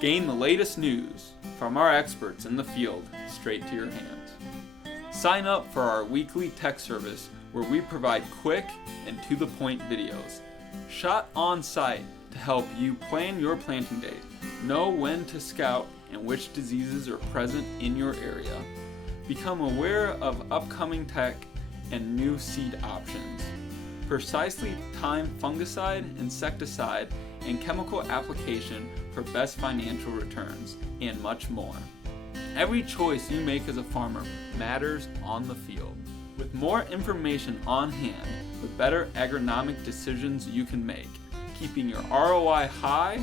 Gain the latest news from our experts in the field straight to your hands. Sign up for our weekly tech service where we provide quick and to-the-point videos, shot on site to help you plan your planting date, know when to scout and which diseases are present in your area, become aware of upcoming tech and new seed options, precisely time fungicide, insecticide, and chemical application for best financial returns, and much more. Every choice you make as a farmer matters on the field. With more information on hand, the better agronomic decisions you can make, keeping your ROI high,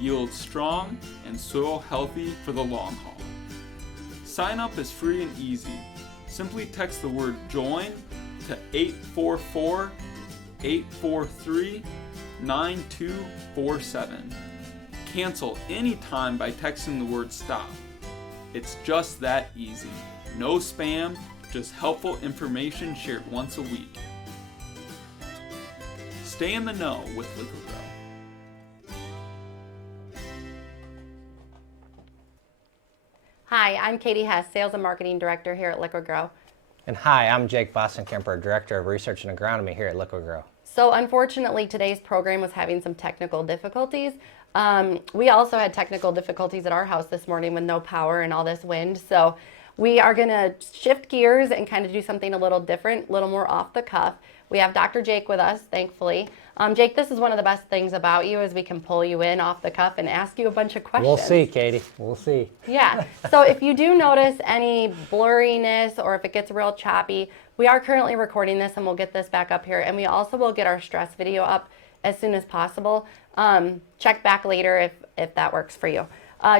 yield strong, and soil healthy for the long haul. Sign up is free and easy. Simply text the word JOIN to 844-843-9247. Cancel anytime by texting the word STOP. It's just that easy. No spam, just helpful information shared once a week. Stay in the know with Liqui-Grow. Hi, I'm Katie Hess, Sales and Marketing Director here at Liqui-Grow. And hi, I'm Jake Vossenkemper, Director of Research and Agronomy here at Liqui-Grow. So unfortunately, today's program was having some technical difficulties. We also had technical difficulties at our house this morning with no power and all this wind. So we are going to shift gears and kind of do something a little different, a little more off the cuff. We have Dr. Jake with us, thankfully. Jake, this is one of the best things about you is we can pull you in off the cuff and ask you a bunch of questions. We'll see, Katie. We'll see. Yeah. So if you do notice any blurriness or if it gets real choppy, we are currently recording this and we'll get this back up here. And we also will get our stress video up as soon as possible. Check back later if that works for you.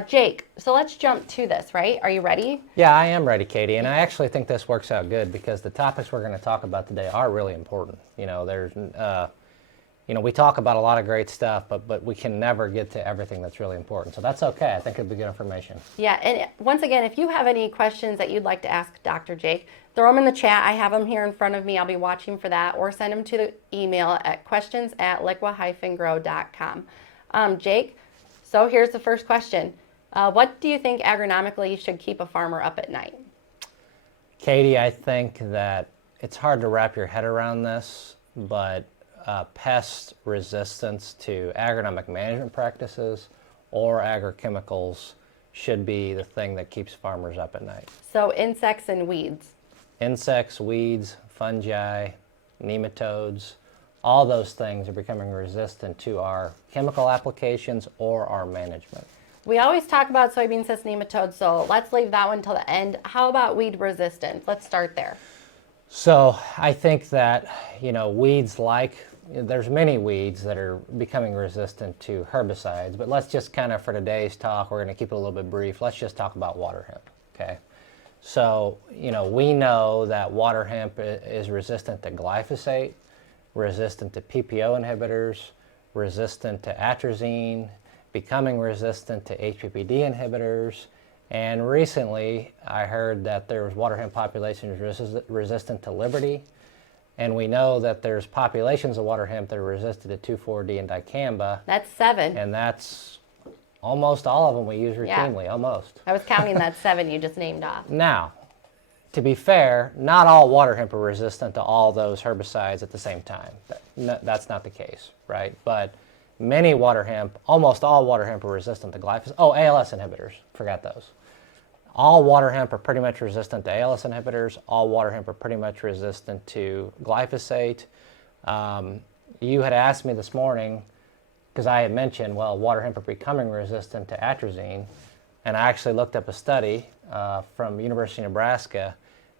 Jake, so let's jump to this, right? Are you ready? Yeah, I am ready, Katie. And I actually think this works out good because the topics we're going to talk about today are really important. We talk about a lot of great stuff, but we can never get to everything that's really important. So that's okay. I think it'll be good information. Yeah, and once again, if you have any questions that you'd like to ask Dr. Jake, throw them in the chat. I have them here in front of me. I'll be watching for that, or send them to the email at questions@liqui-grow.com. Jake, so here's the first question. What do you think agronomically should keep a farmer up at night? Katie, I think that it's hard to wrap your head around this, but pest resistance to agronomic management practices or agrochemicals should be the thing that keeps farmers up at night. So insects and weeds. Insects, weeds, fungi, nematodes, all those things are becoming resistant to our chemical applications or our management. We always talk about soybean cyst nematodes, so let's leave that one till the end. How about weed resistance? Let's start there. So I think that, weeds there's many weeds that are becoming resistant to herbicides, but let's just kind of, for today's talk, we're going to keep it a little bit brief. Let's just talk about water hemp, okay? So, we know that water hemp is resistant to glyphosate, resistant to PPO inhibitors, resistant to atrazine, becoming resistant to HPPD inhibitors, and recently I heard that there was water hemp populations resistant to Liberty, and we know that there's populations of water hemp that are resistant to 2,4-D and dicamba. That's 7. And that's almost all of them we use routinely, Yeah. almost. I was counting that 7 you just named off. Now, to be fair, not all water hemp are resistant to all those herbicides at the same time. That's not the case, right? But many water hemp, almost all water hemp are resistant to glyphosate. Oh, ALS inhibitors, forgot those. All water hemp are pretty much resistant to ALS inhibitors. All water hemp are pretty much resistant to glyphosate. You had asked me this morning, because I had mentioned, water hemp are becoming resistant to atrazine. And I actually looked up a study from University of Nebraska,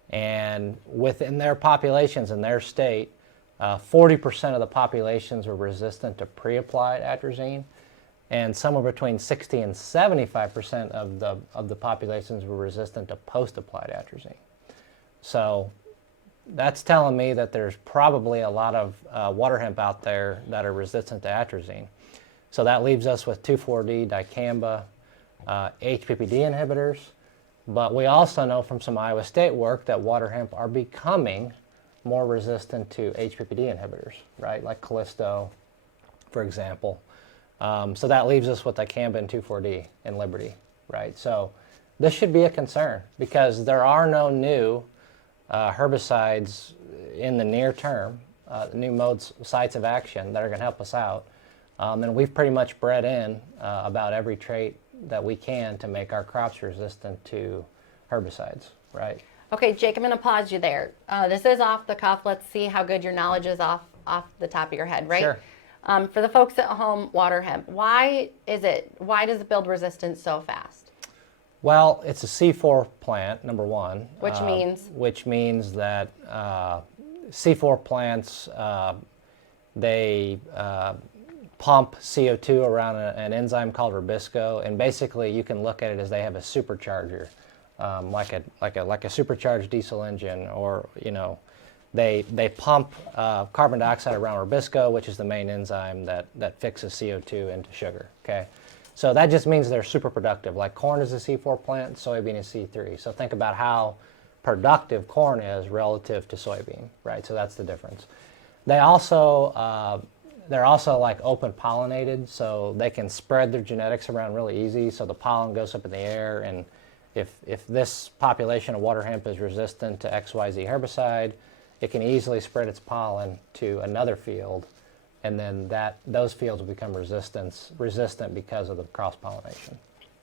and within their populations in their state, 40% of the populations were resistant to pre-applied atrazine, and somewhere between 60 and 75% of the populations were resistant to post-applied atrazine. So that's telling me that there's probably a lot of water hemp out there that are resistant to atrazine. So that leaves us with 2,4-D, dicamba, HPPD inhibitors, but we also know from some Iowa State work that water hemp are becoming more resistant to HPPD inhibitors, right? Like Callisto, for example. So that leaves us with dicamba and 2,4-D and Liberty, right? So this should be a concern because there are no new herbicides in the near term, new modes, sites of action that are going to help us out. And we've pretty much bred in about every trait that we can to make our crops resistant to herbicides, right? Okay, Jake, I'm going to pause you there. This is off the cuff. Let's see how good your knowledge is off the top of your head, right? Sure. For the folks at home, water hemp, why does it build resistance so fast? Well, it's a C4 plant, number one. Which means? Which means that C4 plants, they pump CO2 around an enzyme called ribisco, and basically you can look at it as they have a supercharger, like a supercharged diesel engine, or they pump carbon dioxide around ribisco, which is the main enzyme that fixes CO2 into sugar. Okay, so that just means they're super productive. Like corn is a C4 plant, soybean is C3. So think about how productive corn is relative to soybean, right? So that's the difference. They're also like open pollinated, so they can spread their genetics around really easy. So the pollen goes up in the air, and if this population of water hemp is resistant to XYZ herbicide, it can easily spread its pollen to another field, and then those fields will become resistant because of the cross pollination.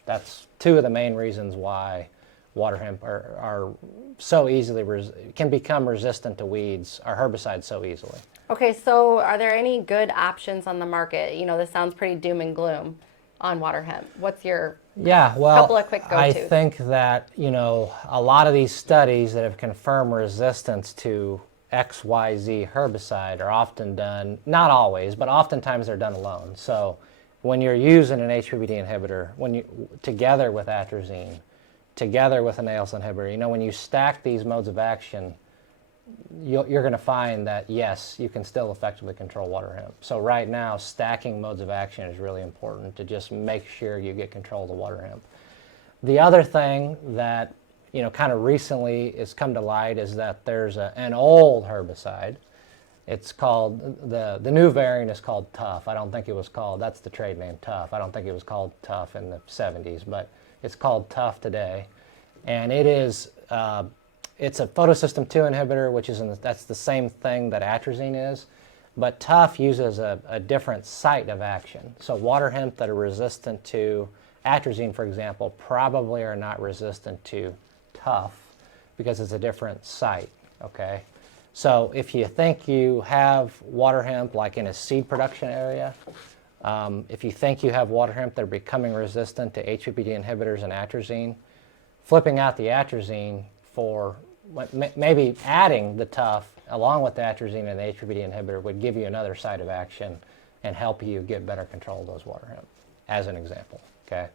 That's two of the main reasons why water hemp are so easily can become resistant to weeds or herbicides so easily. Okay, so are there any good options on the market? This sounds pretty doom and gloom on water hemp. What's your couple of quick go-tos? I think that, a lot of these studies that have confirmed resistance to XYZ herbicide are often done, not always, but oftentimes they're done alone. So when you're using an HPPD inhibitor, together with atrazine, together with a nails inhibitor, when you stack these modes of action, you're going to find that, yes, you can still effectively control water hemp. So right now, stacking modes of action is really important to just make sure you get control of the water hemp. The other thing that, kind of recently has come to light is that there's an old herbicide. It's called, the new variant is called Tough. I don't think it was called, that's the trade name, Tough. I don't think it was called Tough in the 70s, but it's called Tough today. And it is, it's a photosystem 2 inhibitor, that's the same thing that atrazine is, but Tough uses a different site of action. So water hemp that are resistant to atrazine, for example, probably are not resistant to Tough because it's a different site, okay? So if you think you have water hemp like in a seed production area, if you think you have water hemp that are becoming resistant to HPPD inhibitors and atrazine, flipping out the atrazine for maybe adding the Tough along with the atrazine and the HPPD inhibitor would give you another site of action and help you get better control of those water hemp, as an example, okay?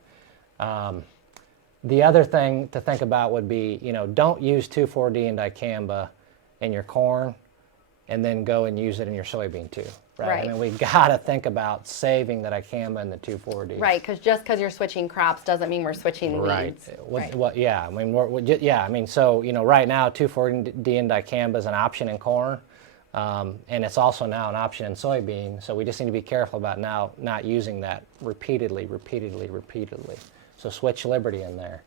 The other thing to think about would be, don't use 2,4-D and dicamba in your corn and then go and use it in your soybean too, right? I mean, we got to think about saving the dicamba and the 2,4-D. Right, because just because you're switching crops doesn't mean we're switching weeds. Right. Yeah, I mean, so, right now 2,4-D and dicamba is an option in corn, and it's also now an option in soybean, so we just need to be careful about now not using that repeatedly. So switch Liberty in there.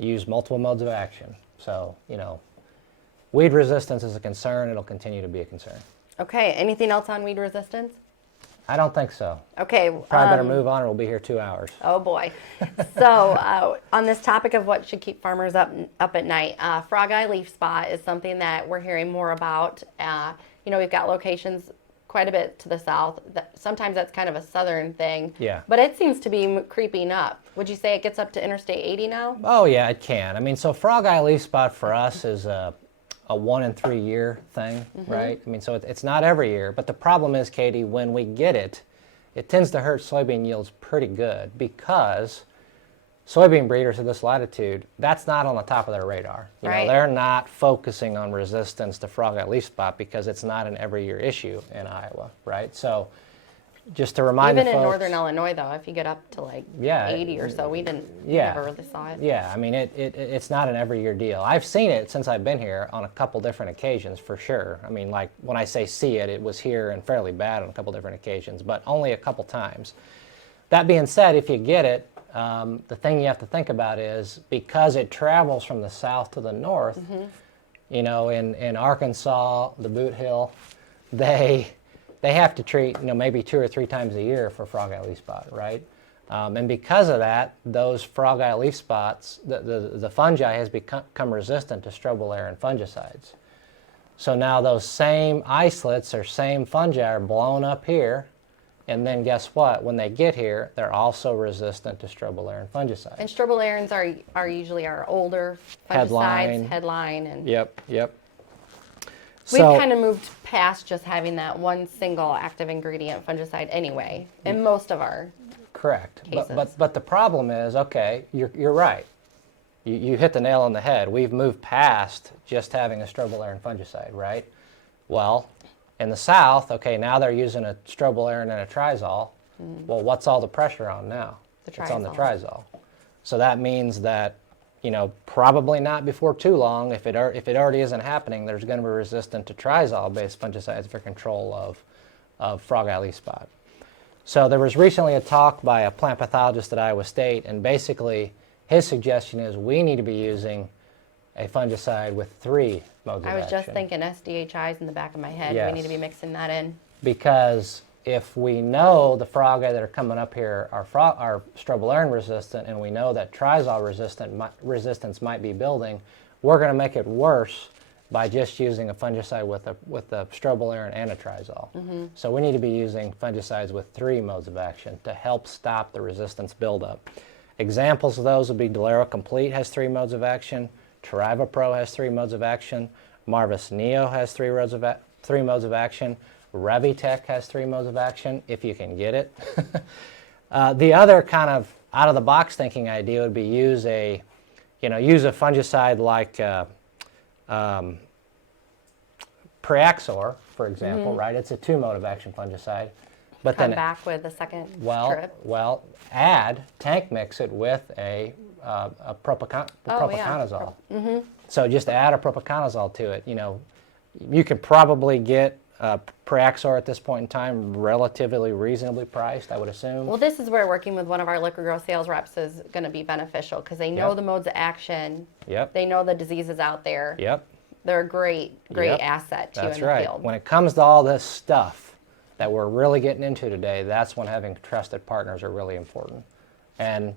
Use multiple modes of action. So, weed resistance is a concern. It'll continue to be a concern. Okay. Anything else on weed resistance? I don't think so. Okay. Probably better move on or we'll be here 2 hours. Oh, boy. So on this topic of what should keep farmers up at night, frog eye leaf spot is something that we're hearing more about. We've got locations quite a bit to the south. Sometimes that's kind of a southern thing. Yeah. But it seems to be creeping up. Would you say it gets up to Interstate 80 now? Oh, yeah, it can. I mean, so frog eye leaf spot for us is a 1 in 3 year thing, right? I mean, so it's not every year. But the problem is, Katie, when we get it, it tends to hurt soybean yields pretty good because soybean breeders at this latitude, that's not on the top of their radar. They're not focusing on resistance to frog eye leaf spot because it's not an every year issue in Iowa, right? So just to remind Even the in folks, northern Illinois, though, if you get up to like Yeah, 80 or so, we yeah. never really saw it. Yeah, I mean, it's not an every year deal. I've seen it since I've been here on a couple different occasions, for sure. I mean, like, when I say see it, it was here and fairly bad on a couple different occasions, but only a couple times. That being said, if you get it, the thing you have to think about is, because it travels from the south to the north, you know, in Arkansas, the Boot Hill, they have to treat, you know, maybe 2 or 3 times a year for frog eye leaf spot, right? And because of that, those frog eye leaf spots, the fungi has become resistant to strobilurin fungicides. So now those same isolates or same fungi are blown up here, and then guess what? When they get here, they're also resistant to strobilurin fungicides. And strobilurins are usually our older fungicides, headline, and Yep. we've kind of moved past just having that one single active ingredient fungicide anyway, in most of our Correct. cases. But the problem is, okay, you're right. You hit the nail on the head. We've moved past just having a strobilurin fungicide, right? Well, in the south, okay, now they're using a strobilurin and a trizol. Well, what's all the pressure on now? It's on the trizol. So that means that, you know, probably not before too long, if it already isn't happening, there's going to be resistant to trizol-based fungicides for control of frog eye leaf spot. So there was recently a talk by a plant pathologist at Iowa State, and basically his suggestion is we need to be using a fungicide with 3 modes of action. I was just thinking SDHIs in the back of my head. Yes. We need to be mixing that in. Because if we know the frog eye that are coming up here are strobilurin resistant, and we know that trizol resistance might be building, we're going to make it worse by just using a fungicide with a strobilurin and a trizol. So we need to be using fungicides with 3 modes of action to help stop the resistance buildup. Examples of those would be Delero Complete has 3 modes of action, Tariva Pro has 3 modes of action, Marvis Neo has 3 modes of action, Revitech has 3 modes of action, if you can get it. The other kind of out-of-the-box thinking idea would be use a fungicide like Preaxor, for example, right? It's a 2 mode of action fungicide. But Come then back with a second trip. Well, tank mix it with a propiconazole. So just add a propiconazole to it. You know, you could probably get Preaxor at this point in time relatively reasonably priced, I would assume. Well, this is where working with one of our Liqui-Grow sales reps is going to be beneficial, because they know the modes of action. Yep. They know the diseases out there. Yep. They're a great asset to you in the field. When it comes to all this stuff that we're really getting into today, that's when having trusted partners are really important. And,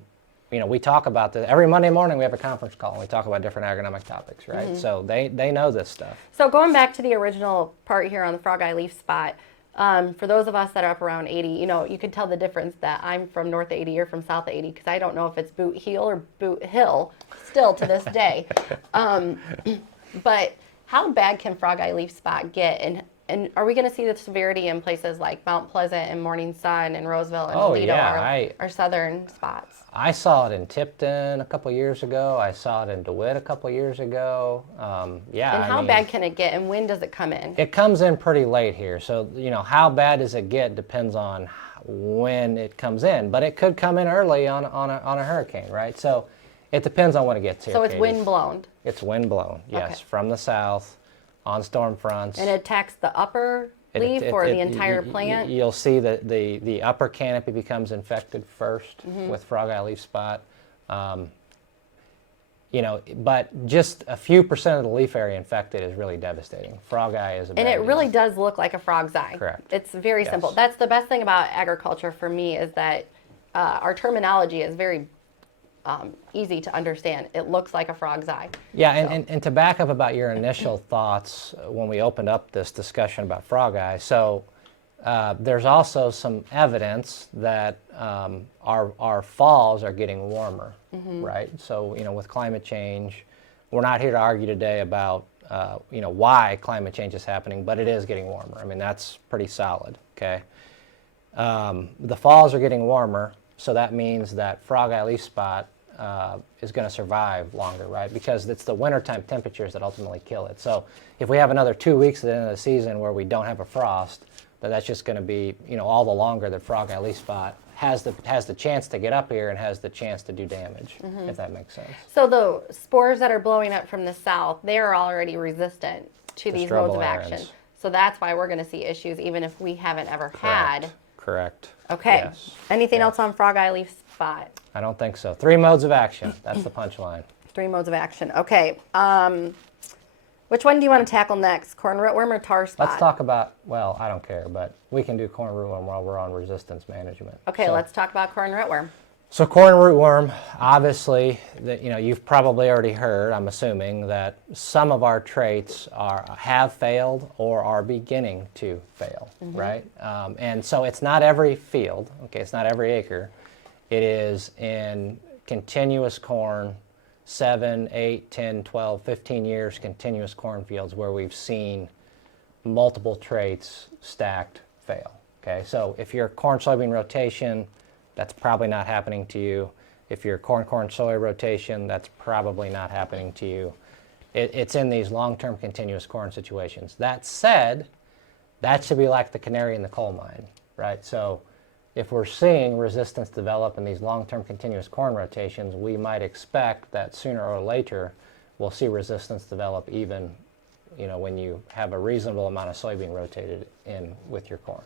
you know, we talk about this every Monday morning. We have a conference call and we talk about different agronomic topics, right? So they know this stuff. So going back to the original part here on the frog eye leaf spot, for those of us that are up around 80, you know, you can tell the difference that I'm from north of 80 or from south of 80, because I don't know if it's Boot Heel or Boot Hill still to this day. But how bad can frog eye leaf spot get, and are we going to see the severity in places like Mount Pleasant and Morning Sun and Roseville and Toledo, our southern spots? I saw it in Tipton a couple years ago. I saw it in DeWitt a couple years ago. And how bad can it get, and when does it come in? It comes in pretty late here. So, you know, how bad does it get depends on when it comes in. But it could come in early on a hurricane, right? So it depends on when it gets here. So it's Katie. wind blown? It's wind blown, yes, Okay. from the south, on storm fronts. And it attacks the upper leaf or the entire plant? You'll see that the upper canopy becomes infected first with frog eye leaf spot. You know, but just a few percent of the leaf area infected is really devastating. Frog eye is a bad And it deal. really does look like a frog's eye. Correct. It's very Yes. simple. That's the best thing about agriculture for me, is that our terminology is very easy to understand. It looks like a frog's eye. Yeah, and to back up about your initial thoughts when we opened up this discussion about frog eye, so there's also some evidence that our falls are getting warmer, right? So, you know, with climate change, we're not here to argue today about, you know, why climate change is happening, but it is getting warmer. I mean, that's pretty solid, okay? The falls are getting warmer, so that means that frog eye leaf spot is going to survive longer, right? Because it's the wintertime temperatures that ultimately kill it. So if we have another 2 weeks at the end of the season where we don't have a frost, that's just going to be, all the longer the frog eye leaf spot has the chance to get up here and has the chance to do damage, if that makes sense. So the spores that are blowing up from the south, they are already resistant to these modes of action. strobilurins. So that's why we're going to see issues even if we haven't ever had. Correct. Okay. Yes. Anything Yeah. else on frog eye leaf spot? I don't think so. 3 modes of action. That's the punchline. 3 modes of action. Okay. Which one do you want to tackle next? Corn rootworm or tar spot? Let's talk about, well, I don't care, but we can do corn rootworm while we're on resistance management. Okay, So- let's talk about corn rootworm. So corn rootworm, obviously, you've probably already heard, I'm assuming, that some of our traits have failed or are beginning to fail, right? And so it's not every field, okay, it's not every acre. It is in continuous corn, 7, 8, 10, 12, 15 years continuous cornfields where we've seen multiple traits stacked fail, okay? So if you're corn-soybean rotation, that's probably not happening to you. If you're corn-soy rotation, that's probably not happening to you. It's in these long-term continuous corn situations. That said, that should be like the canary in the coal mine, right? So if we're seeing resistance develop in these long-term continuous corn rotations, we might expect that sooner or later we'll see resistance develop even when you have a reasonable amount of soybean rotated in with your corn.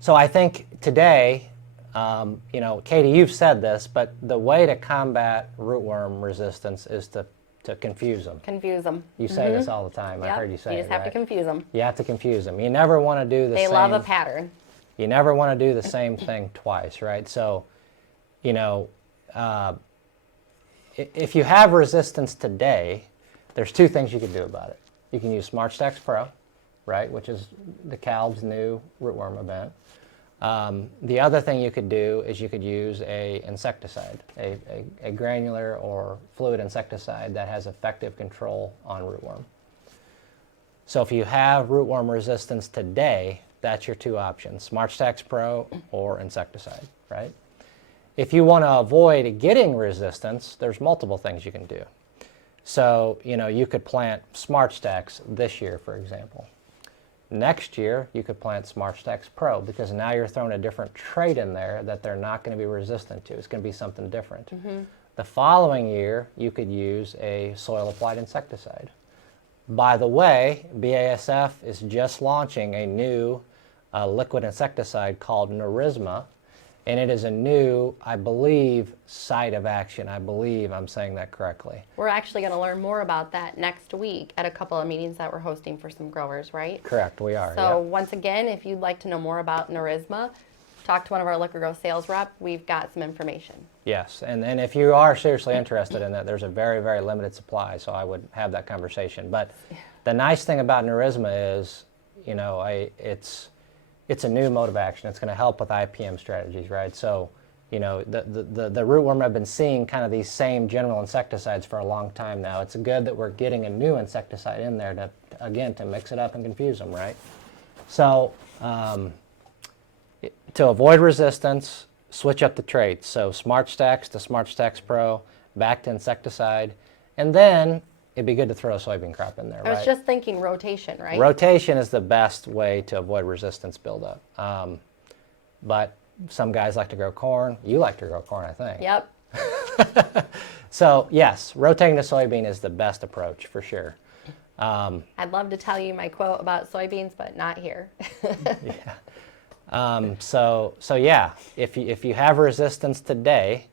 So I think today, Katie, you've said this, but the way to combat rootworm resistance is to confuse them. Confuse them. You say this all the time. I heard you say it, You just have to right? confuse them. You have to confuse them. You never want to do the They same. love a pattern. You never want to do the same thing twice, right? So, if you have resistance today, there's 2 things you can do about it. You can use SmartStax Pro, right, which is the Calb's new rootworm event. The other thing you could do is you could use a insecticide, a granular or fluid insecticide that has effective control on rootworm. So if you have rootworm resistance today, that's your 2 options, SmartStax Pro or insecticide, right? If you want to avoid getting resistance, there's multiple things you can do. So, you could plant SmartStax this year, for example. Next year, you could plant SmartStax Pro because now you're throwing a different trait in there that they're not going to be resistant to. It's going to be something different. The following year, you could use a soil-applied insecticide. By the way, BASF is just launching a new liquid insecticide called Nerisma, and it is a new, I believe, site of action. I believe I'm saying that correctly. We're actually going to learn more about that next week at a couple of meetings that we're hosting for some growers, right? Correct, we are. So yep. once again, if you'd like to know more about Nerisma, talk to one of our Liqui-Grow sales rep. We've got some information. Yes, and if you are seriously interested in that, there's a very, very limited supply, so I would have that conversation. But the nice thing about Nerisma is, it's a new mode of action. It's going to help with IPM strategies, right? So, the rootworm have been seeing kind of these same general insecticides for a long time now. It's good that we're getting a new insecticide in there to mix it up and confuse them, right? So, to avoid resistance, switch up the traits. So SmartStax to SmartStax Pro, back to insecticide, and then it'd be good to throw a soybean crop in there, I was just thinking rotation, right? Rotation is the best way to avoid resistance buildup. But some guys like to grow corn. You like to grow corn, I think. Yep. So yes, rotating to soybean is the best approach for sure. I'd love to tell you my quote about soybeans, but not here. Yeah. So yeah, if you have resistance today,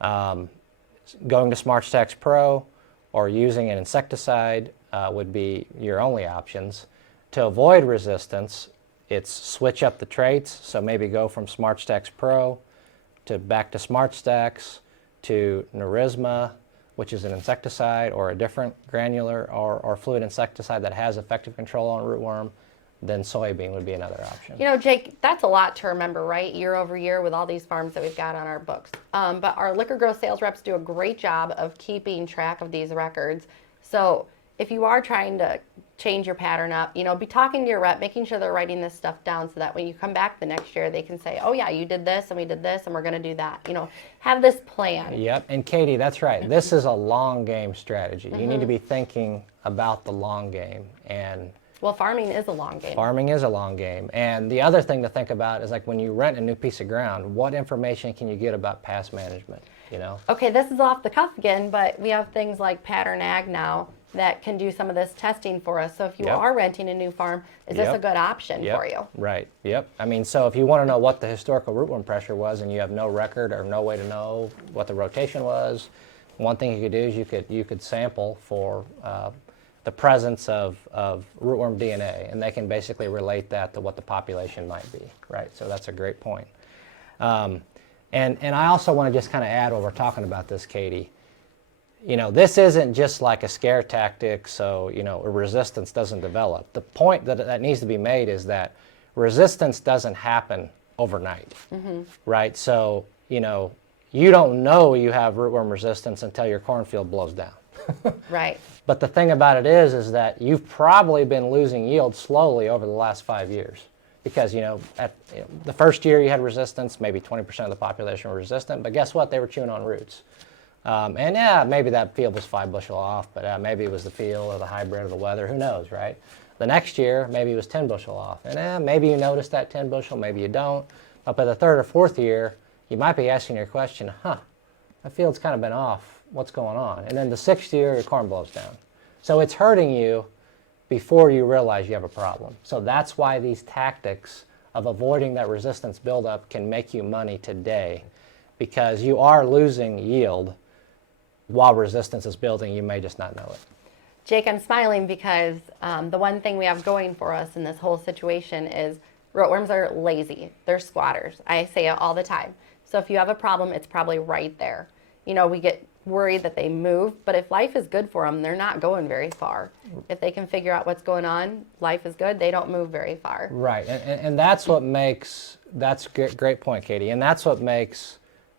going to SmartStax Pro or using an insecticide would be your only options. To avoid resistance, it's switch up the traits. So maybe go from SmartStax Pro back to SmartStax to Nerisma, which is an insecticide or a different granular or fluid insecticide that has effective control on rootworm. Then soybean would be another option. Jake, that's a lot to remember, right? Year over year with all these farms that we've got on our books. But our Liqui-Grow sales reps do a great job of keeping track of these records. So if you are trying to change your pattern up, be talking to your rep, making sure they're writing this stuff down so that when you come back the next year, they can say, oh yeah, you did this and we did this and we're going to do that. Have this plan. Yep, and Katie, that's right. This is a long game strategy. You need to be thinking about the long game. And Well, farming is a long game. Farming is a long game. And the other thing to think about is like when you rent a new piece of ground, what information can you get about past management, you know? Okay, this is off the cuff again, but we have things like Pattern Ag now that can do some of this testing for us. So if you Yep. are renting a new farm, is this a good option for you? Right. Yep. I mean, so if you want to know what the historical rootworm pressure was and you have no record or no way to know what the rotation was, one thing you could do is you could sample for the presence of rootworm DNA, and they can basically relate that to what the population might be, right? So that's a great point. And I also want to just kind of add while we're talking about this, Katie, you know, this isn't just like a scare tactic so, you know, a resistance doesn't develop. The point that needs to be made is that resistance doesn't happen overnight, right? So, you know, you don't know you have rootworm resistance until your cornfield blows down. Right. But the thing about it is that you've probably been losing yield slowly over the last 5 years. Because, you know, the first year you had resistance, maybe 20% of the population were resistant, but guess what? They were chewing on roots. And yeah, maybe that field was 5 bushel off, but maybe it was the field or the hybrid or the weather, who knows, right? The next year, maybe it was 10 bushel off. And maybe you noticed that 10 bushel, maybe you don't. But by the third or fourth year, you might be asking your question, my field's kind of been off, what's going on? And then the 6th year, your corn blows down. So it's hurting you before you realize you have a problem. So that's why these tactics of avoiding that resistance buildup can make you money today, because you are losing yield while resistance is building. You may just not know it. Jake, I'm smiling because the one thing we have going for us in this whole situation is rootworms are lazy. They're squatters. I say it all the time. So if you have a problem, it's probably right there. You know, we get worried that they move, but if life is good for them, they're not going very far. If they can figure out what's going on, life is good, they don't move very far. Right, and that's what makes, that's a great point, Katie, and that's what makes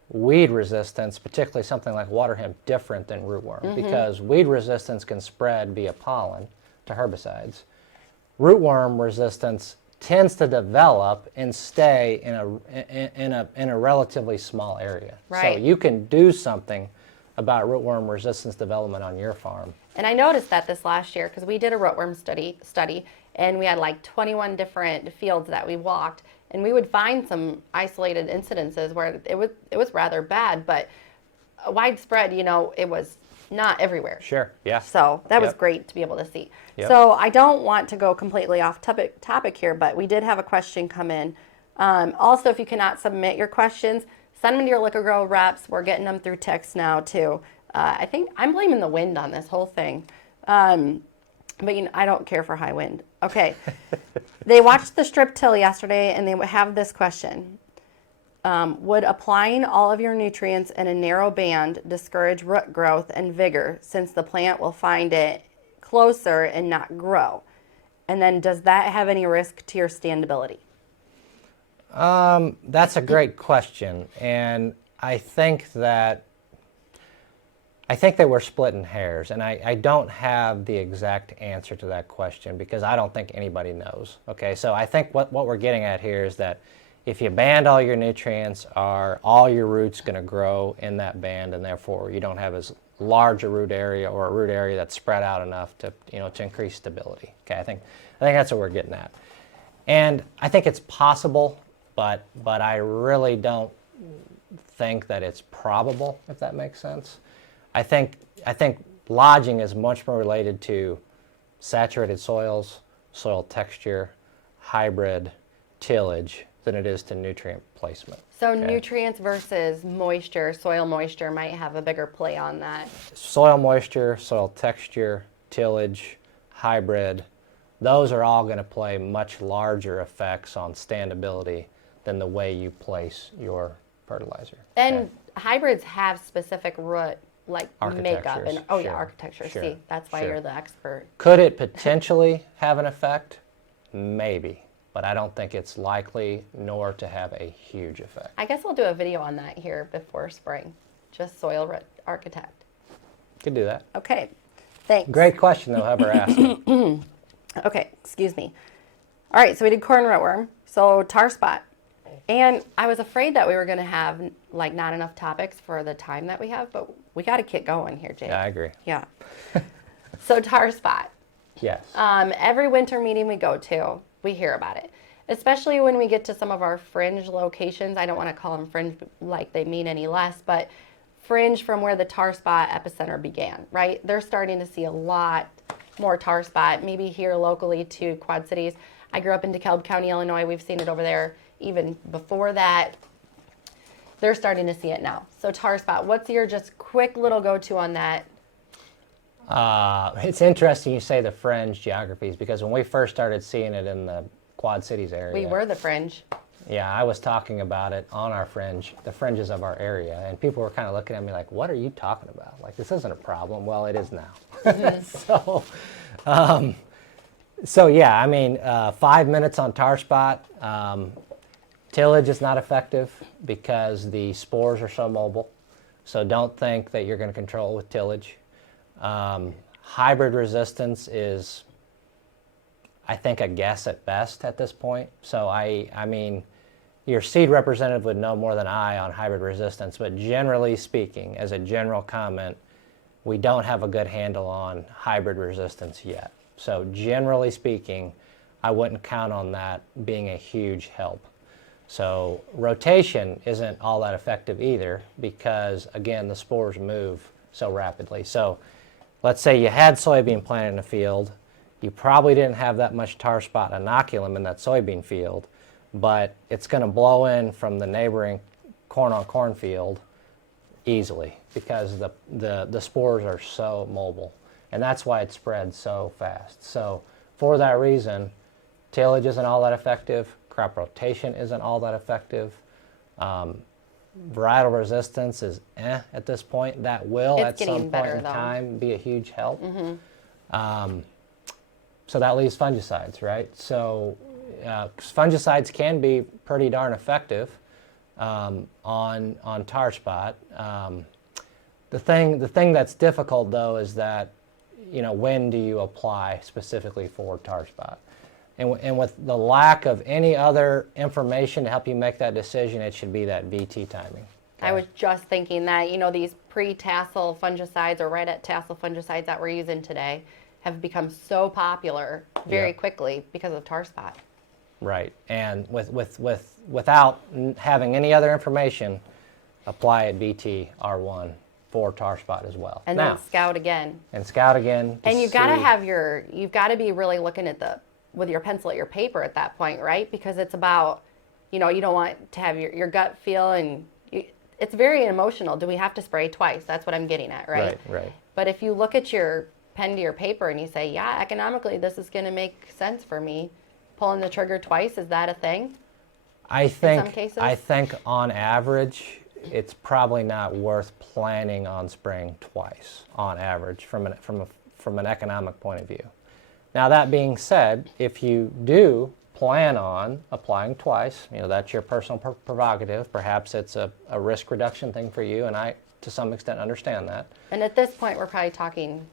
weed resistance, particularly something like water hemp, different than rootworm, because weed resistance can spread via pollen to herbicides. Rootworm resistance tends to develop and stay in a relatively small area. Right. So you can do something about rootworm resistance development on your farm. And I noticed that this last year because we did a rootworm study and we had like 21 different fields that we walked, and we would find some isolated incidences where it was rather bad, but widespread, you know, it was not everywhere. Sure, yeah. So that was great to be able to see. Yep. So I don't want to go completely off topic here, but we did have a question come in. Also, if you cannot submit your questions, send them to your Liqui-Grow reps. We're getting them through text now too. I think I'm blaming the wind on this whole thing. But you know, I don't care for high wind. Okay. They watched the strip till yesterday and they have this question. Would applying all of your nutrients in a narrow band discourage root growth and vigor, since the plant will find it closer and not grow? And then does that have any risk to your standability? That's a great question, and I think that we're splitting hairs, and I don't have the exact answer to that question because I don't think anybody knows. Okay, so I think what we're getting at here is that if you band all your nutrients, are all your roots going to grow in that band, and therefore you don't have as large a root area or a root area that's spread out enough to, you know, to increase stability. Okay, I think that's what we're getting at, and I think it's possible, but I really don't think that it's probable, if that makes sense. I think lodging is much more related to saturated soils, soil texture, hybrid, tillage, than it is to nutrient placement. So okay? nutrients versus moisture, soil moisture might have a bigger play on that. Soil moisture, soil texture, tillage, hybrid, those are all going to play much larger effects on standability than the way you place your fertilizer. And hybrids have specific root makeup and Sure. architecture. Sure. See, that's why Sure. you're the expert. Could it potentially have an effect? Maybe, but I don't think it's likely nor to have a huge effect. I guess we'll do a video on that here before spring. Just soil architect. Could do that. Okay, thanks. Great question though, whoever asked it. Okay, excuse me. All right, so we did corn rootworm, so tar spot. And I was afraid that we were going to have like not enough topics for the time that we have, but we got to get going here, Jake. Yeah, I agree. Yeah. So tar spot. Yes. Every winter meeting we go to, we hear about it. Especially when we get to some of our fringe locations. I don't want to call them fringe like they mean any less, but fringe from where the tar spot epicenter began, right? They're starting to see a lot more tar spot, maybe here locally to Quad Cities. I grew up in DeKalb County, Illinois. We've seen it over there even before that. They're starting to see it now. So tar spot, what's your just quick little go-to on that? It's interesting you say the fringe geographies, because when we first started seeing it in the Quad Cities area. We were the fringe. Yeah, I was talking about it on our fringe, the fringes of our area, and people were kind of looking at me like, what are you talking about? Like, this isn't a problem. Well, it is now. So yeah, I mean, 5 minutes on tar spot. Tillage is not effective because the spores are so mobile. So don't think that you're going to control it with tillage. Hybrid resistance is, I think, a guess at best at this point. So I mean, your seed representative would know more than I on hybrid resistance, but generally speaking, as a general comment, we don't have a good handle on hybrid resistance yet. So generally speaking, I wouldn't count on that being a huge help. So rotation isn't all that effective either because, again, the spores move so rapidly. So let's say you had soybean planted in a field. You probably didn't have that much tar spot inoculum in that soybean field, but it's going to blow in from the neighboring corn-on-corn field easily because the spores are so mobile, and that's why it spreads so fast. So for that reason, tillage isn't all that effective, crop rotation isn't all that effective, varietal resistance is at this point. That will at some point in time be a huge help. So that leaves fungicides, right? So fungicides can be pretty darn effective on tar spot. The thing that's difficult though is that, when do you apply specifically for tar spot? And with the lack of any other information to help you make that decision, it should be that VT timing. Okay? I was just thinking that, these pre-tassel fungicides or right at tassel fungicides that we're using today have become so popular very quickly because of tar spot. Right, and without having any other information, apply at VT R1 for tar spot as well. And then scout again. And scout again. And you've got to you've got to be really looking at with your pencil at your paper at that point, right? Because it's about, you don't want to have your gut feel, and it's very emotional. Do we have to spray twice? That's what I'm getting at, right? Right. But if you look at your pen to your paper and you say, yeah, economically this is going to make sense for me, pulling the trigger twice, is that a thing? I think, in some cases? I think on average, it's probably not worth planning on spraying twice on average from an economic point of view. Now that being said, if you do plan on applying twice, that's your personal prerogative. Perhaps it's a risk reduction thing for you, and I, to some extent, understand that. And at this point, we're probably talking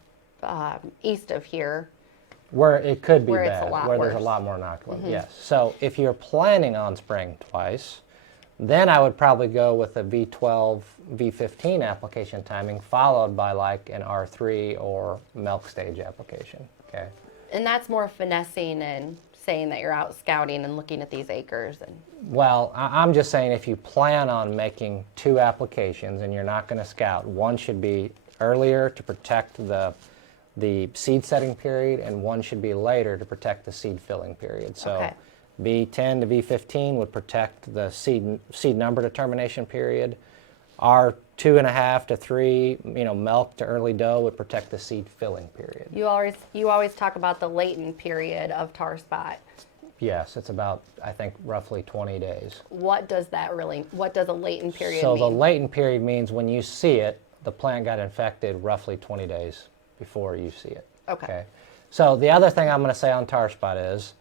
east of here. Where it could be where bad, where there's a lot more inoculum, yes. So if you're planning on spraying twice, then I would probably go with a V12, V15 application timing, followed by like an R3 or milk stage application, okay? And that's more finessing and saying that you're out scouting and looking at these acres. Well, I'm just saying if you plan on making 2 applications and you're not going to scout, one should be earlier to protect the seed setting period, and one should be later to protect the seed filling period. So V10 to V15 would protect the seed number determination period. Our 2.5 to 3, milk to early dough would protect the seed filling period. You always talk about the latent period of tar spot. Yes, it's about, I think, roughly 20 days. What does a latent period mean? So the latent period means when you see it, the plant got infected roughly 20 days before you see it. Okay. So the other thing I'm going to say on tar spot is,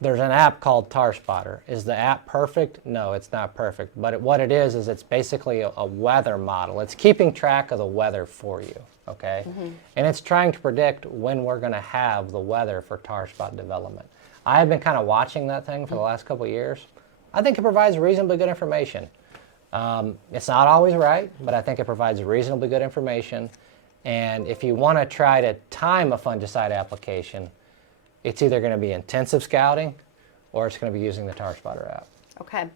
there's an app called Tar Spotter. Is the app perfect? No, it's not perfect. But what it is it's basically a weather model. It's keeping track of the weather for you, okay? And it's trying to predict when we're going to have the weather for tar spot development. I've been kind of watching that thing for the last couple of years. I think it provides reasonably good information. It's not always right, but I think it provides reasonably good information. And if you want to try to time a fungicide application, it's either going to be intensive scouting or it's going to be using the Tar Spotter app. Okay.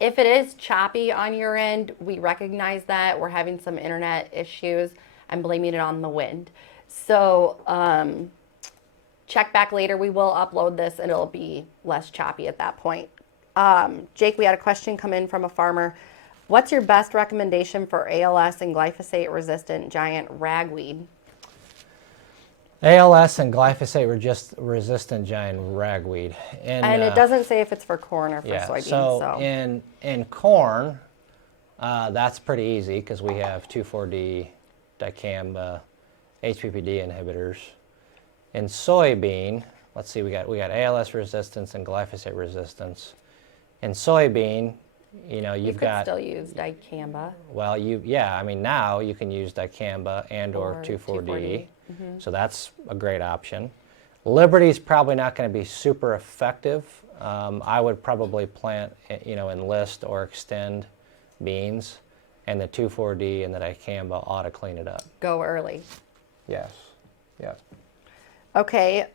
If it is choppy on your end, we recognize that. We're having some internet issues. I'm blaming it on the wind. So check back later. We will upload this and it'll be less choppy at that point. Jake, we had a question come in from a farmer. What's your best recommendation for ALS and glyphosate resistant giant ragweed? ALS and glyphosate resistant giant ragweed. And it doesn't say if it's for corn or for soybeans. So in corn, that's pretty easy because we have 2,4-D, dicamba, HPPD inhibitors. In soybean, let's see, we got ALS resistance and glyphosate resistance. In soybean, you could still use dicamba. Well, now you can use dicamba or 2,4-D. So that's a great option. Liberty's probably not going to be super effective. I would probably plant, enlist or extend beans, and the 2,4-D and the dicamba ought to clean it up. Go early. Yes. Yeah. Okay.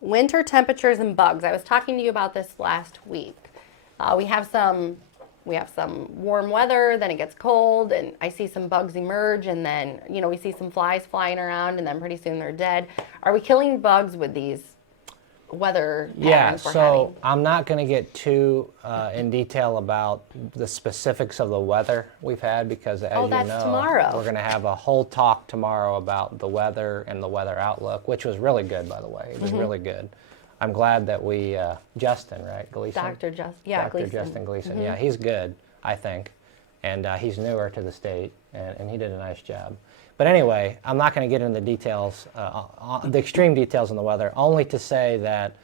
Winter temperatures and bugs. I was talking to you about this last week. We have some warm weather, then it gets cold, and I see some bugs emerge, and then, we see some flies flying around, and then pretty soon they're dead. Are we killing bugs with these weather patterns we're having? I'm not going to get too in detail about the specifics of the weather we've had because, as tomorrow. We're going to have a whole talk tomorrow about the weather and the weather outlook, which was really good, by the way. It was really good. I'm glad that we, Justin, right, Gleason? Dr. Justin Gleason. Yeah, he's good, I think, and he's newer to the state, and he did a nice job. But anyway, I'm not going to get into the details, the extreme details on the weather, only to say that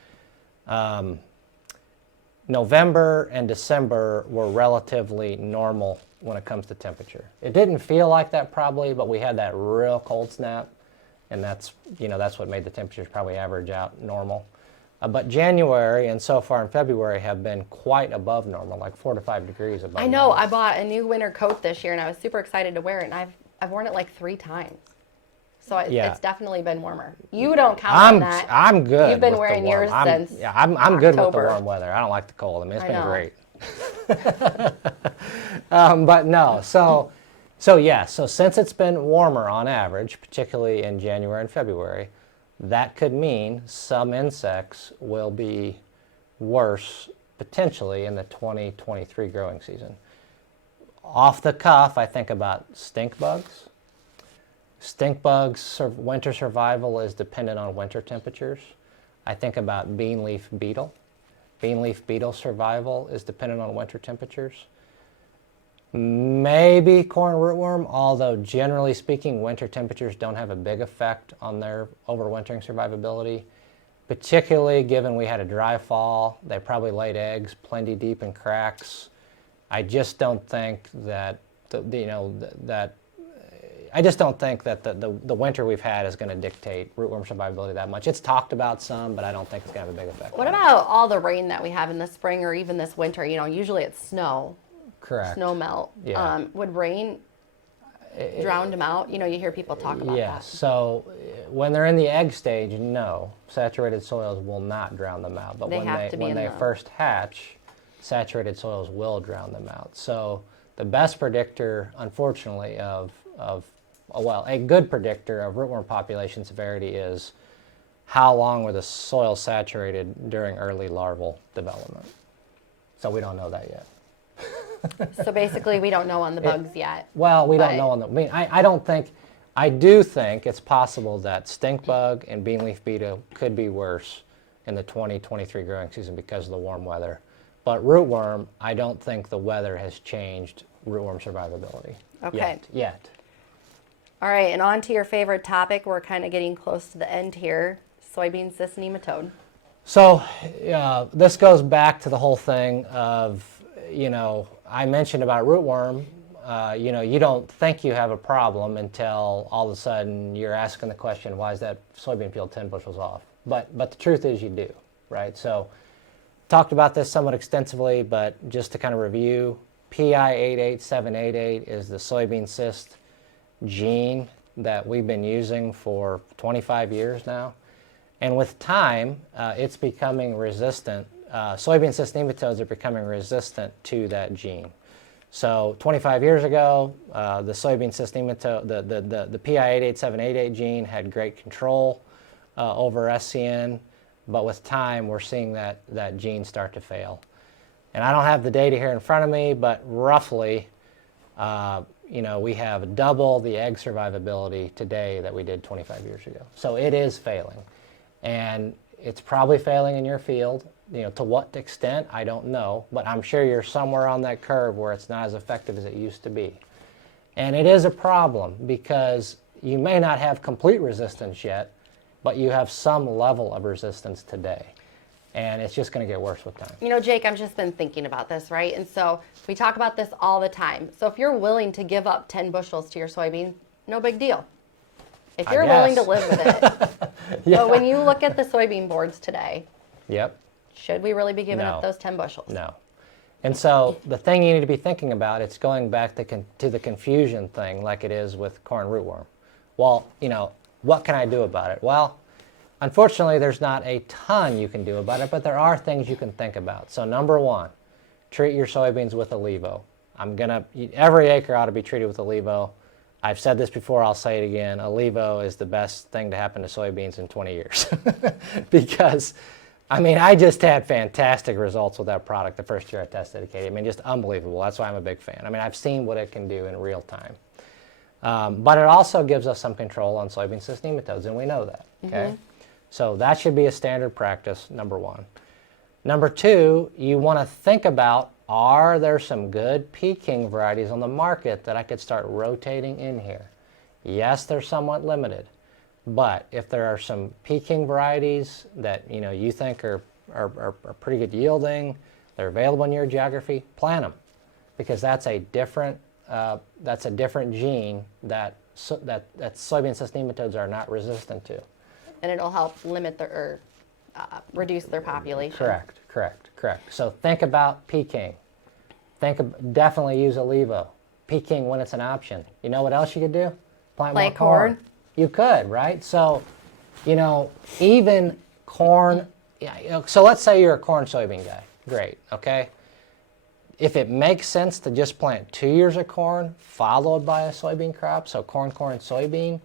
November and December were relatively normal when it comes to temperature. It didn't feel like that probably, but we had that real cold snap, and that's what made the temperatures probably average out normal. But January and so far in February have been quite above normal, like 4 to 5 degrees above I know. normal. I bought a new winter coat this year, and I was super excited to wear it, and I've worn it like 3 times. So it's definitely been warmer. You don't count on that. I'm good. You've been with wearing the warm. yours since I'm good with the October. warm weather. I don't like the cold. I mean, it's been know. great. But no, so since it's been warmer on average, particularly in January and February, that could mean some insects will be worse potentially in the 2023 growing season. Off the cuff, I think about stink bugs. Stink bugs, winter survival is dependent on winter temperatures. I think about bean leaf beetle. Bean leaf beetle survival is dependent on winter temperatures. Maybe corn rootworm, although generally speaking, winter temperatures don't have a big effect on their overwintering survivability, particularly given we had a dry fall. They probably laid eggs plenty deep in cracks. I just don't think that the winter we've had is going to dictate rootworm survivability that much. It's talked about some, but I don't think it's going to have a big effect. What about all the rain that we have in the spring or even this winter? Usually it's snow. Correct. Snow melt. Yeah. Would rain drown them out? You hear people talk about that. Yes. So when they're in the egg stage, no, saturated soils will not drown them out. But when they first hatch, saturated soils will drown them out. So the best predictor, unfortunately, a good predictor of rootworm population severity is how long were the soils saturated during early larval development. So we don't know that yet. So basically, we don't know on the bugs yet. Well, we don't know on the. I do think it's possible that stink bug and bean leaf beetle could be worse in the 2023 growing season because of the warm weather. But rootworm, I don't think the weather has changed rootworm survivability. Okay. Yet. All right, and on to your favorite topic. We're kind of getting close to the end here. Soybean cyst nematode. So this goes back to the whole thing of, I mentioned about rootworm. You don't think you have a problem until all of a sudden you're asking the question, why is that soybean field 10 bushels off? But the truth is you do, right? So talked about this somewhat extensively, but just to kind of review, PI 88788 is the soybean cyst gene that we've been using for 25 years now. And with time, it's becoming resistant. Soybean cyst nematodes are becoming resistant to that gene. So 25 years ago, the soybean cyst nematode, the PI88788 gene had great control over SCN, but with time, we're seeing that gene start to fail. And I don't have the data here in front of me, but roughly, we have double the egg survivability today that we did 25 years ago. So it is failing. And it's probably failing in your field. To what extent, I don't know, but I'm sure you're somewhere on that curve where it's not as effective as it used to be. And it is a problem because you may not have complete resistance yet, but you have some level of resistance today. And it's just going to get worse with time. Jake, I've just been thinking about this, right? And so we talk about this all the time. So if you're willing to give up 10 bushels to your soybean, no big deal. If you're willing to live with it. Yeah. But when you look at the soybean boards today, Yep. should we really be giving up those 10 bushels? No. And so the thing you need to be thinking about, it's going back to the confusion thing like it is with corn rootworm. Well, what can I do about it? Well, unfortunately, there's not a ton you can do about it, but there are things you can think about. So number one, treat your soybeans with a Levo. Every acre ought to be treated with a Levo. I've said this before, I'll say it again. A Levo is the best thing to happen to soybeans in 20 years. Because, I just had fantastic results with that product the first year I tested it, Katie. Just unbelievable. That's why I'm a big fan. I've seen what it can do in real time. But it also gives us some control on soybean cyst nematodes, and we know that, okay? Mm-hmm. So that should be a standard practice, number one. Number two, you want to think about, are there some good Peking varieties on the market that I could start rotating in here? Yes, they're somewhat limited. But if there are some Peking varieties that you think are pretty good yielding, they're available in your geography, plant them, because that's a different gene that soybean cyst nematodes are not resistant to. And it'll help limit or reduce their population. Correct. So think about Peking. Definitely use a Levo. Peking when it's an option. You know what else you could do? Plant more corn. You could, right? So, even corn. So let's say you're a corn soybean guy. Great, okay? If it makes sense to just plant 2 years of corn followed by a soybean crop, so corn, soybean,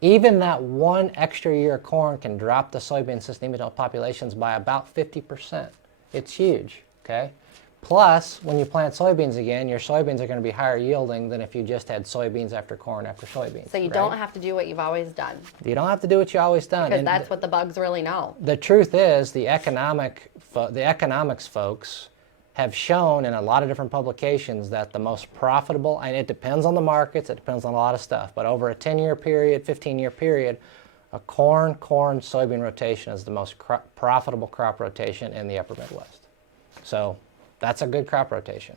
even that one extra year of corn can drop the soybean cyst nematode populations by about 50%. It's huge, okay? Plus, when you plant soybeans again, your soybeans are going to be higher yielding than if you just had soybeans after corn after soybeans. So you don't have to do what you've always done. You don't have to do what you always done. Because that's what the bugs really know. The truth is, the economics folks have shown in a lot of different publications that the most profitable, and it depends on the markets, it depends on a lot of stuff, but over a 10-year period, 15-year period, a corn, soybean rotation is the most profitable crop rotation in the upper Midwest. So that's a good crop rotation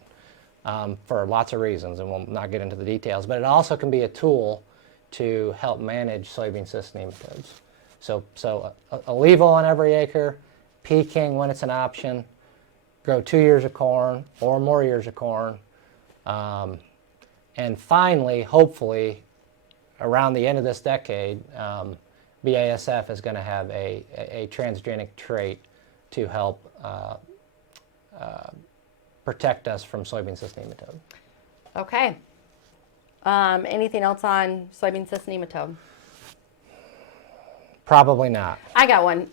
for lots of reasons, and we'll not get into the details, but it also can be a tool to help manage soybean cyst nematodes. So a Levo on every acre, Peking when it's an option, grow 2 years of corn or more years of corn. And finally, hopefully, around the end of this decade, BASF is going to have a transgenic trait to help protect us from soybean cyst nematode. Okay. Anything else on soybean cyst nematode? Probably not. I got one.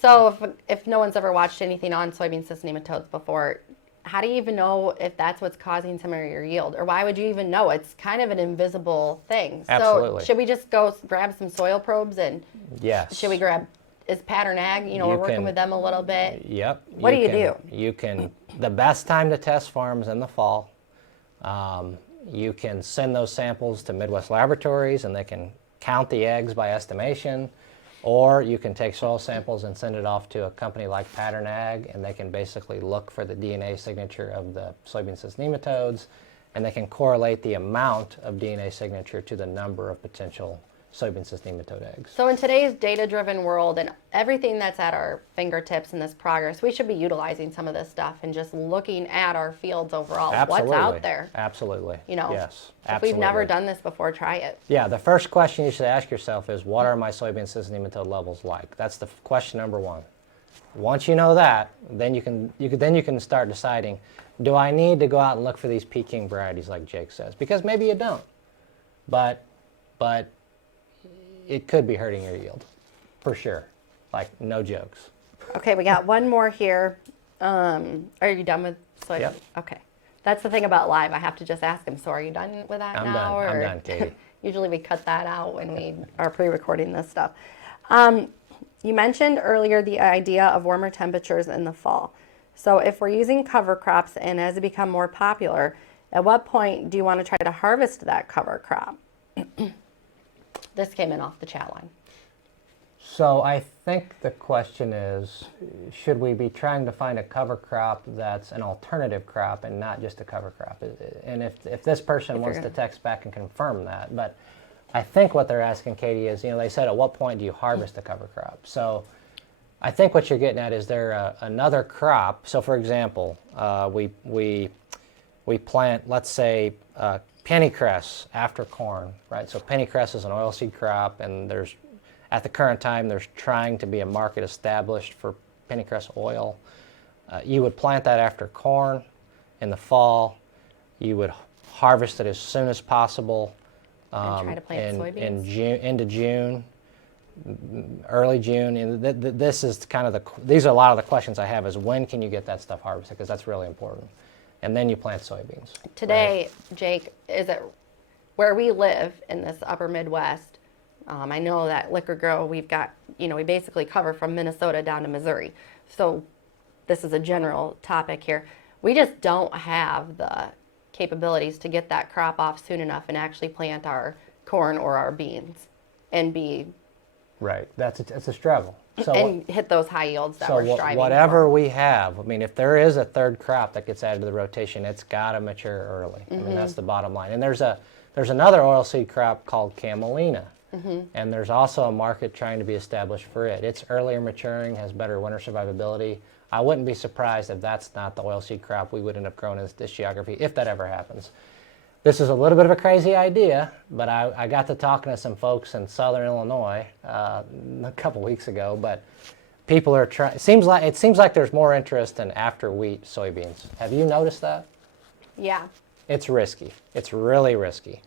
So if no one's ever watched anything on soybean cyst nematodes before, how do you even know if that's what's causing some of your yield? Or why would you even know? It's kind of an invisible thing. Absolutely. So should we just go grab some soil probes and yes. Should we grab, is Pattern Ag, we're working with them a little bit. Yep. What do you do? You can, the best time to test farms in the fall. You can send those samples to Midwest Laboratories and they can count the eggs by estimation. Or you can take soil samples and send it off to a company like Pattern Ag, and they can basically look for the DNA signature of the soybean cyst nematodes, and they can correlate the amount of DNA signature to the number of potential soybean cyst nematode eggs. So in today's data-driven world and everything that's at our fingertips in this progress, we should be utilizing some of this stuff and just looking at our fields overall. Absolutely. What's out there? Absolutely. You know, yes, if absolutely. we've never done this before, try it. Yeah, the first question you should ask yourself is, what are my soybean cyst nematode levels like? That's the question number one. Once you know that, then you can start deciding, do I need to go out and look for these Peking varieties like Jake says? Because maybe you don't, but it could be hurting your yield, for sure. Like, no jokes. Okay, we got one more here. Are you done with soybean? Yep. Okay. That's the thing about live. I have to just ask him, so are you done with that now? I'm done, Katie. Usually we cut that out when we are pre-recording this stuff. You mentioned earlier the idea of warmer temperatures in the fall. So if we're using cover crops and as they become more popular, at what point do you want to try to harvest that cover crop? This came in off the chat line. So I think the question is, should we be trying to find a cover crop that's an alternative crop and not just a cover crop? And if this person wants to text back and confirm that, but I think what they're asking, Katie, is, they said, at what point do you harvest a cover crop? So I think what you're getting at is there another crop. So for example, we plant, let's say, pennycress after corn, right? So pennycress is an oilseed crop, and at the current time, there's trying to be a market established for pennycress oil. You would plant that after corn in the fall. You would harvest it as soon as possible. And try to plant soybeans? Into June, early June. And this is kind of these are a lot of the questions I have, is when can you get that stuff harvested? Because that's really important. And then you plant soybeans. Today, right? Jake, is it where we live in this upper Midwest? I know that Liqui-Grow, we've got, we basically cover from Minnesota down to Missouri. So this is a general topic here. We just don't have the capabilities to get that crop off soon enough and actually plant our corn or our beans and be... Right, it's a struggle. So and hit those high yields that we're striving whatever for. we have, if there is a third crop that gets added to the rotation, it's got to mature early. Mm-hmm. That's the bottom line. And there's another oilseed crop called camelina. Mm-hmm. And there's also a market trying to be established for it. It's earlier maturing, has better winter survivability. I wouldn't be surprised if that's not the oilseed crop we would end up growing in this geography, if that ever happens. This is a little bit of a crazy idea, but I got to talking to some folks in southern Illinois a couple weeks ago, but people are trying. It seems like there's more interest in after wheat soybeans. Have you noticed that? Yeah. It's risky. It's really risky.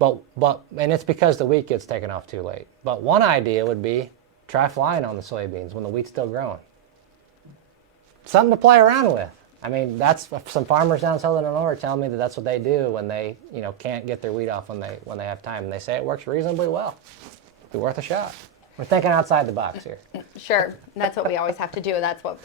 And it's because the wheat gets taken off too late. But one idea would be try flying on the soybeans when the wheat's still growing. Something to play around with. That's some farmers down southern Illinois are telling me that's what they do when they, can't get their wheat off when they have time. And they say it works reasonably well. It'd be worth a shot. We're thinking outside the box here. Sure, that's what we always have to do. That's what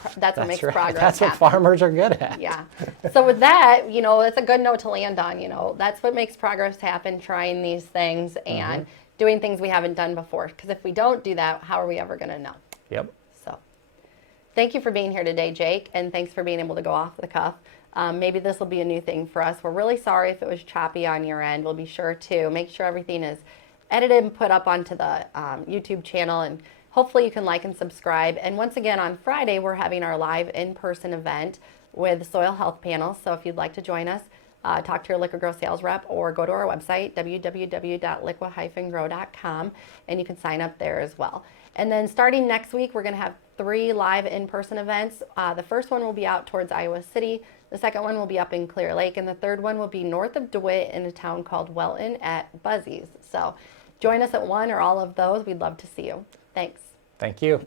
makes right. progress That's happen. what farmers are good at. Yeah. So with that, that's a good note to land on. That's what makes progress happen. Trying these things and doing things we haven't done before. Because if we don't do that, how are we ever going to know? Yep. So, thank you for being here today, Jake, and thanks for being able to go off the cuff. Maybe this will be a new thing for us. We're really sorry if it was choppy on your end. We'll be sure to make sure everything is edited and put up onto the YouTube channel, and hopefully you can like and subscribe. And once again, on Friday, we're having our live in-person event with soil health panels. So if you'd like to join us, talk to your Liqui-Grow sales rep or go to our website, www.liqui-grow.com, and you can sign up there as well. And then starting next week, we're going to have 3 live in-person events. The first one will be out towards Iowa City. The second one will be up in Clear Lake, and the third one will be north of DeWitt in a town called Welton at Buzzy's. So join us at one or all of those. We'd love to see you. Thanks. Thank you.